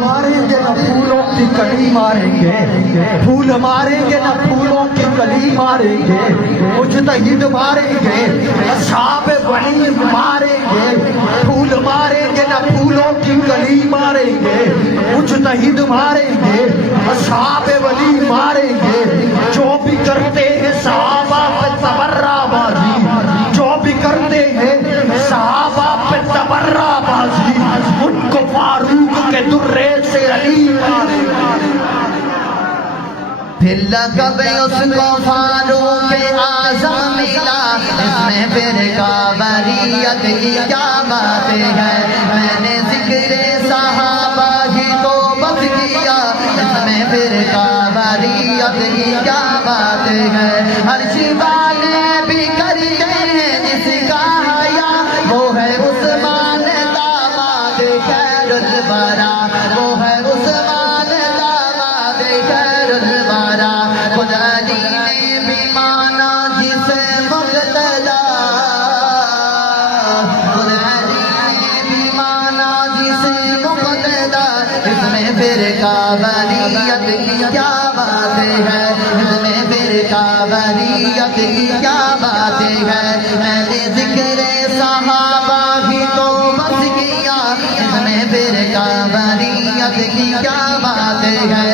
ماریں گے نہ پھولوں کی کلی ماریں گے، پھول ماریں گے نہ پھولوں کی کلی ماریں گے، مجتہد ماریں گے، اصحاب ولی ماریں گے، پھول ماریں گے نہ پھولوں کی کلی ماریں گے، مجتہد ماریں گے، اصحاب ولی ماریں گے، جو بھی کرتے ہیں صحابہ پہ تبرہ بازی، جو بھی کرتے ہیں صحابہ پہ تبرہ بازی، ان کو فاروق کے درے سے علی مارے گا۔ پھر لقب اس کو فاروق اعظم ملا، اس میں فرقہ واریت کی کیا بات ہے، میں نے ذکر صحابہ ہی کو بس کیا، اس میں فرقہ واریت کی کیا بات ہے، عرش والے بھی کرتے ہیں جس کا حیا، وہ ہے عثمان داماد خیر الورا، وہ ہے عثمان داماد خیر الورا، خود علی نے بھی مانا جسے مقتدا، خود علی نے بھی مانا جسے مقتدا، اس میں فرقہ واریت کی کیا بات ہے، اس میں فرقہ واریت کی کیا بات ہے، میں نے ذکر صحابہ ہی تو بس کیا، اس میں فرقہ واریت کی کیا بات ہے۔